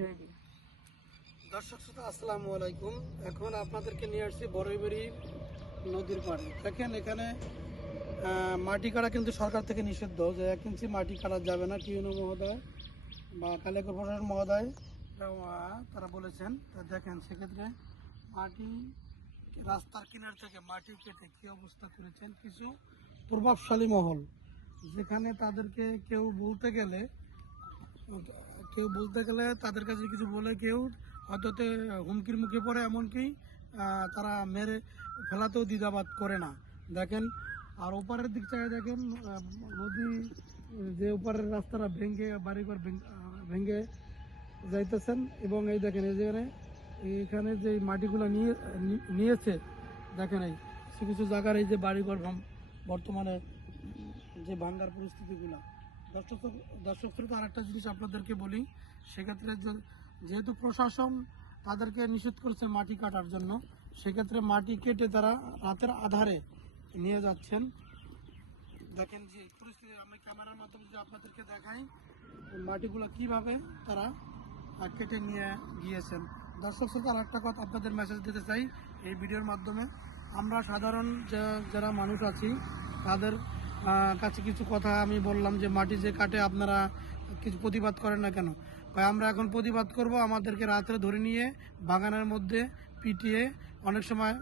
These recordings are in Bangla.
দর্শক শ্রোতা আসসালামু আলাইকুম। এখন আপনাদেরকে নিয়ে আসছি বড়ইবাড়ি নদীর পাড়ে। দেখেন এখানে মাটি কাটা কিন্তু সরকার থেকে নিষিদ্ধ, যে 1 ইঞ্চি মাটি কাটা যাবে না। টিউনো মহোদয় বা কালেকর প্রশাসন মহোদয় তারা বলেছেন। তা দেখেন সেক্ষেত্রে মাটি রাস্তার কিনার থেকে মাটি কেটে কী অবস্থা করেছেন কিছু প্রভাবশালী মহল, যেখানে তাদেরকে কেউ বলতে গেলে তাদের কাছে কিছু বলে কেউ হয়তো হুমকির মুখে পড়ে, এমনকি তারা মেরে ফেলাতেও দ্বিধাবোধ করে না। দেখেন আর ওপারের দিক থেকে দেখেন নদী, যে ওপারের রাস্তাটা ভেঙে বাড়িঘর ভেঙে যাইতেছেন। এবং এই দেখেন এই যেখানে এখানে যে মাটিগুলো নিয়েছে, দেখেন এই কিছু কিছু জায়গার এই যে বাড়িঘর বর্তমানে যে ভাঙ্গার পরিস্থিতিগুলো। দর্শক শ্রোতা আরেকটা জিনিস আপনাদেরকে বলি, সেক্ষেত্রে যেহেতু প্রশাসন তাদেরকে নিষেধ করছে মাটি কাটার জন্য, সেক্ষেত্রে মাটি কেটে তারা রাতের আধারে নিয়ে যাচ্ছেন। দেখেন যে পরিস্থিতি আমি ক্যামেরার মাধ্যমে যদি আপনাদেরকে দেখাই মাটিগুলো কিভাবে তারা কেটে নিয়ে গিয়েছেন। দর্শক শ্রোতা আরেকটা কথা আপনাদের মেসেজ দিতে চাই এই ভিডিওর মাধ্যমে। আমরা সাধারণ যারা মানুষ আছি তাদের কাছে কিছু কথা আমি বললাম, যে মাটি যে কাটে আপনারা কিছু প্রতিবাদ করেন না কেন? ভাই আমরা এখন প্রতিবাদ করব। আমাদেরকে রাত্রে ধরে নিয়ে বাগানের মধ্যে পিটিয়ে অনেক সময়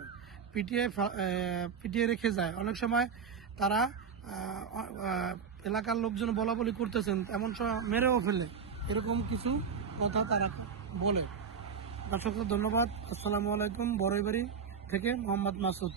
পিটিয়ে রেখে যায়। অনেক সময় তারা এলাকার লোকজন বলা বলি করতেছেন, এমন সময় মেরেও ফেলে, এরকম কিছু কথা তারা বলে। দর্শক ধন্যবাদ। আসসালামু আলাইকুম। বড়ইবাড়ি থেকে মোহাম্মদ মাসুদ।